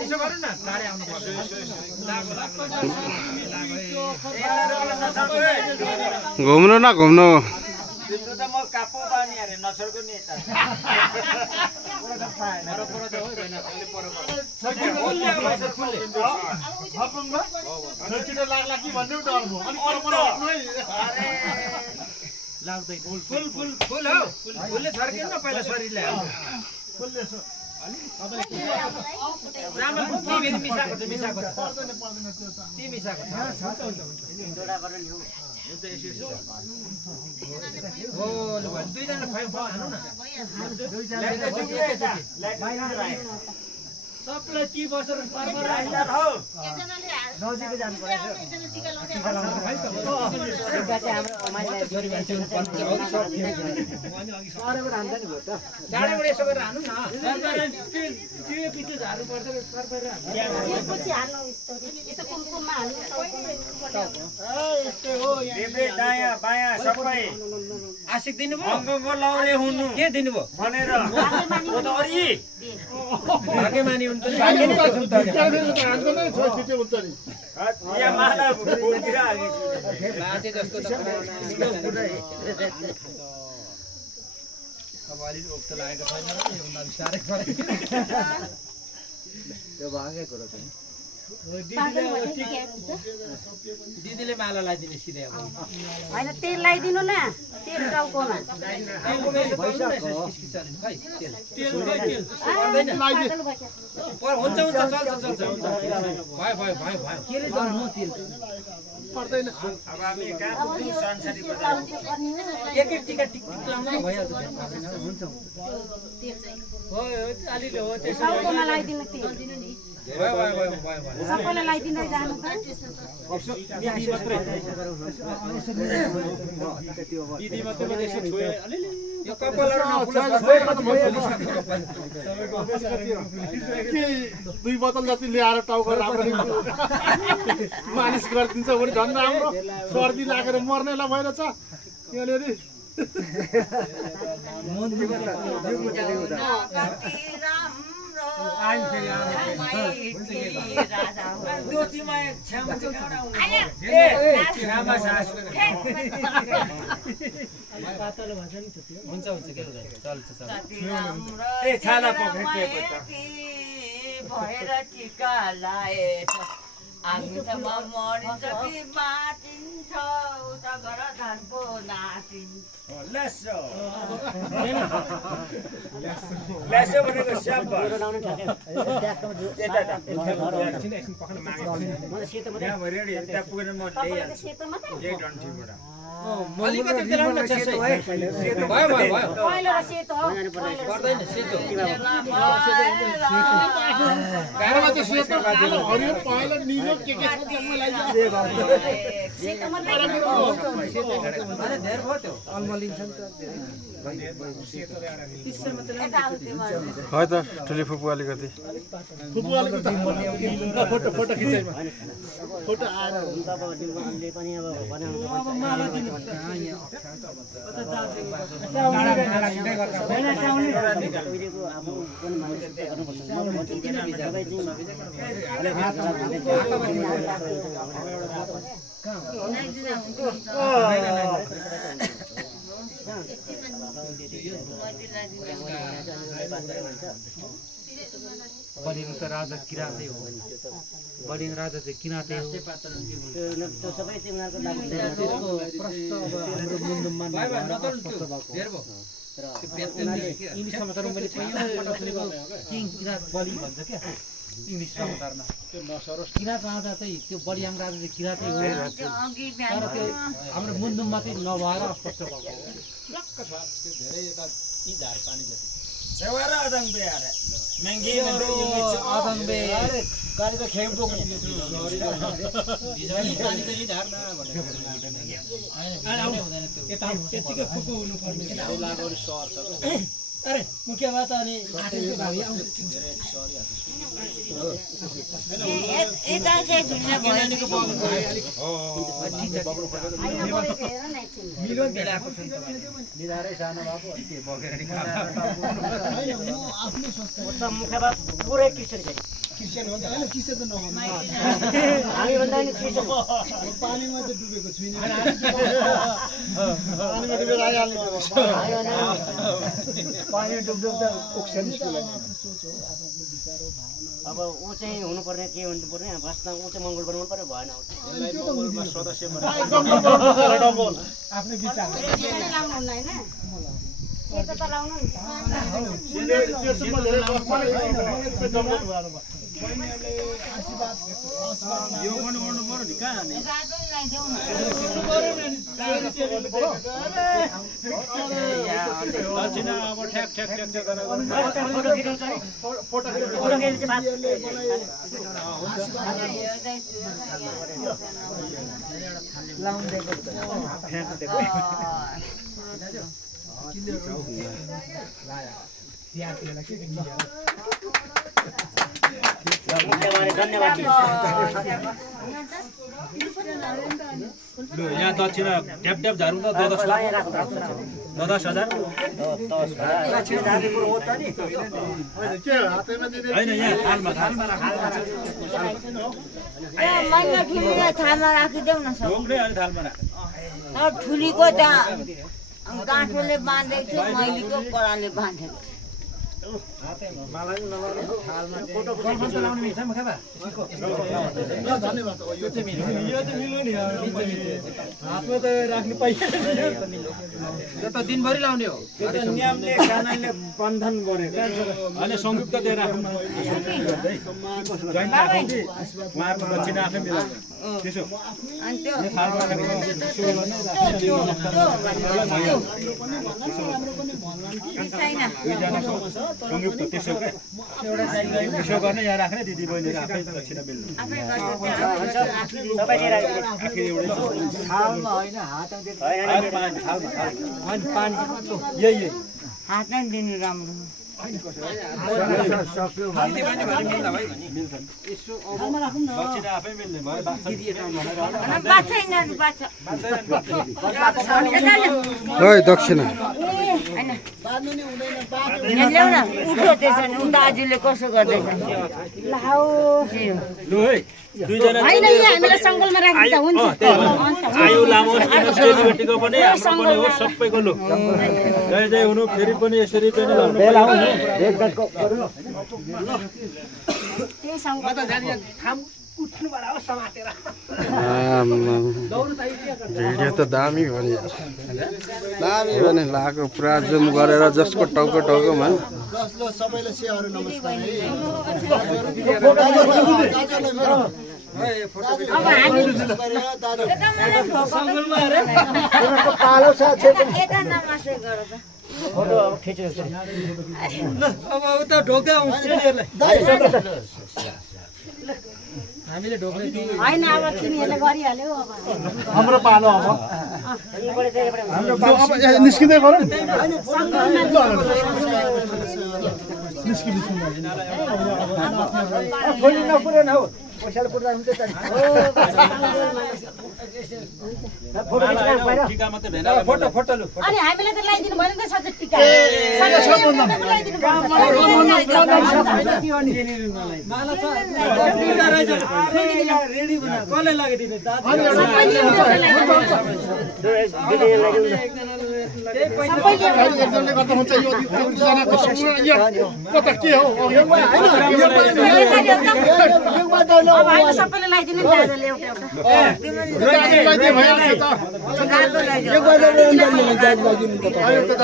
यसो गरौँ न गाडी आउनु पर्छ घुम्नु न घुम्नु तिम्रो त म कापो पानी अरे नछोड्को नि यता लाग्दै फुल फुल फुल फुल हौ फुलले छर्किनु न पहिला शरीरले फुलले यसो रामले फेरि मिसाएको छ मिसाएको छ ती मिसाएको छ हो ल भाइ दुईजना फाइभ हाल्नु न सबलाई 30 वर्ष परपर राख्दा हो नजिकै जानु पर्छ टिका लाउँदै एउटा चाहिँ हाम्रो अमाइलाई जोरी भन्छ डाँडाबाट यसो गरेर हान्नु न त्यो पछि झार्नु पर्छ परपर पछि हाल्नु यस्तो कुमकुममा हाल्नु यस्तै हो देब्रे दायाँ बायाँ सबै आशिक दिनुभयो अङ्गको लाउने हुनु के दिनुभयो भनेर ओ त अरि भाग्यमानी हुन्छ नि या माला बोलतिर आगे लाते जस्तो त अब अलि रोक त लागेको छैन र यो उनीहरु सारै गरे त्यो भागे कुरा चाहिँ दिदीले माला लगाइदिने सिधै अब हैन तेल लगाइदिनु न तेल टाउकोमा हुन्छ हुन्छ चल्छ भयो भयो भयो भयो केले गर्नु तेल पर्दैन अब हामी गाउँको संसारी बजार एक एक टिका टिक टिक लाउनु भइहाल्छ हुन्छ तेल चाहिँ हो अलिले हो त्यसो टाउकोमा लगाइदिनु तेल भयो भयो भयो भयो सबैलाई लगाइदिँदै जानु त दिदी मात्रै यसो छोए अलिअलि यो कपालहरु दुई बोतल जति ल्याएर टाउको राम्ररी मालिस गरिदिन्छ भने झन् राम्रो सर्दी लागेर मर्नेलाई भइरहेछ यहाँनिर हुन्छ हुन्छ के चल्छ ए छाला पक्रेको त भएर टिका लाए आगोसम्म मरिन्छ कि माटिन्छ उता गर धानको नाचिन्छ लसो लसो भनेको स्याम्पल यहाँ भइरह्यो यता पुगेर म ल्याइहाल्छु यही डन्ठीबाट अलिकति दिलाउनु न सेतो भयो भयो भयो पहिलो र सेतो हो पर्दैन सेतो गाह्रोमा चाहिँ सेतो हरियो पहेँलो निलो के छ मलाई सेतो मात्रै अरे धेर भयो त्यो अलमलिन्छ नि त खै त ठुली फुपू अलिकति फुपू अलिकति फोटो फोटो खिचाइमा फोटो आएर तपाईँले पनि अब बनाउनु बलिङ त राजा किराँतै हो बलिङ राजा चाहिँ किराँतै हो त्यो सबै तिमीहरूको लागि त्यसको प्रश्न अब हाम्रो मुन्दुममा इङ्ग्लिस समाचारमा मैले पहिलोपल्ट सुनेको किङ किराँत बलिङ भन्छ क्या इङ्ग्लिस समाचारमा किराँत राजा चाहिँ त्यो बलियाङ राजा चाहिँ किराँतै हो तर त्यो हाम्रो मुन्दुममा चाहिँ नभएर अस्पष्ट भएको हो धेरै यता यी झार पानी जति सेवारा अदङ बे आरे महंगी अदङ बे गाडी त खेमको बिजली पानी त यी धार न भनेको यता त्यतिकै फुकु हुनु पर्ने लागौरी सहर छ अरे मुख्यमा त अनि आटेको भावी आउँछ यता चाहिँ झुन्ने भयो मिलो मिलाएको छ बिदारै सानो बाबु के बगेर नि हैन म आफ्नो सोच्छ मुख्यमा पुरै क्रिस्चियन हो नि हैन क्रिस्चियन त नभन्नु हामी भन्दा नि क्रिस्चियन पानीमा त डुबेको छुइने पानीमा डुबेर आइहाल्नु पानी डुब्दो त ओक्सिजन निस्किला सोच हो आफ्नो विचार हो भावना अब ऊ चाहिँ हुनुपर्ने के हुनु पर्ने वास्तवमा ऊ चाहिँ मङ्गल बनाउनु पर्यो भएन मङ्गलमा सदस्य बनाउनु आफ्नो विचार लाउनु हुन्न हैन सेतो त लाउनु नि त्यसमा धेरै आशीर्वाद यो पनि गर्नु पर्यो नि कहाँ नि रातो लगाइदेऊ न दक्षिणा अब ठ्याक ठ्याक ठ्याक ठ्याक गरेर फोटो लु यहाँ दक्षिणा ढ्याप ढ्याप झारौँ त 10,000 होइन यहाँ थालमा मैला ठुलीलाई थालमा राखिदेऊ न सब ढोक्रे अनि थालमा राख ठुलीको त्यहाँ गाँठोले बाँधेको थियो मैलीको पराले बाँधेको धन्यवाद यो चाहिँ मिल्यो नि हातमा त राख्नु पाइएन यो त दिनभरि लाउने हो त्यो त नियमले कानुनले बन्धन गरेको अनि संयुक्त दिएर राख्नु उहाँको दक्षिणा आफै मिलाउँछ त्यसो अनि त्यो संयुक्त त्यसो त्यसो गर्ने यहाँ राख्ने दिदी बहिनीहरू आफै दक्षिणा मिल्नु यही हातमै दिनु राम्रो दक्षिणा आफै मिल्ने भयो ओइ दक्षिणा ल्याउ न उठो त्यसो ऊ दाजुले कसो गर्दैछ लु है दुईजना हैन यहाँ हामीलाई सङ्गलमा राख्नु त हुन्छ आयु लामो चेलीबेटीको पनि हाम्रो पनि हो सबैको लु जय जय हुनु फेरि पनि यसरी पनि लाउनु त्यही सङ्गल भिडियो त दामी हो नि यार दामी हो नि लाएको पुरा जुम गरेर जसको टाउको टाउकोमा सबैले सेवाहरू नमस्कार हामीले ढोक्ने हैन अब तिमीहरूले गरिहाल्यौ अब हाम्रो पालो अब हाम्रो पालो अब निस्किँदै गरौँ खोली नपुरेन हौ पैसाले पुर्दा हुन्छ त टिका मात्रै भेना फोटो फोटो लु अनि हामीलाई त लगाइदिनु भएन नि त सबै टिका माला छ रेडी बना कसले लगाइदिने एकजनाले गर्दा हुन्छ यो जनाको सम्पूर्ण कता के हो अब हामी सबैले लगाइदिनु नि दाजुले एउटा एउटा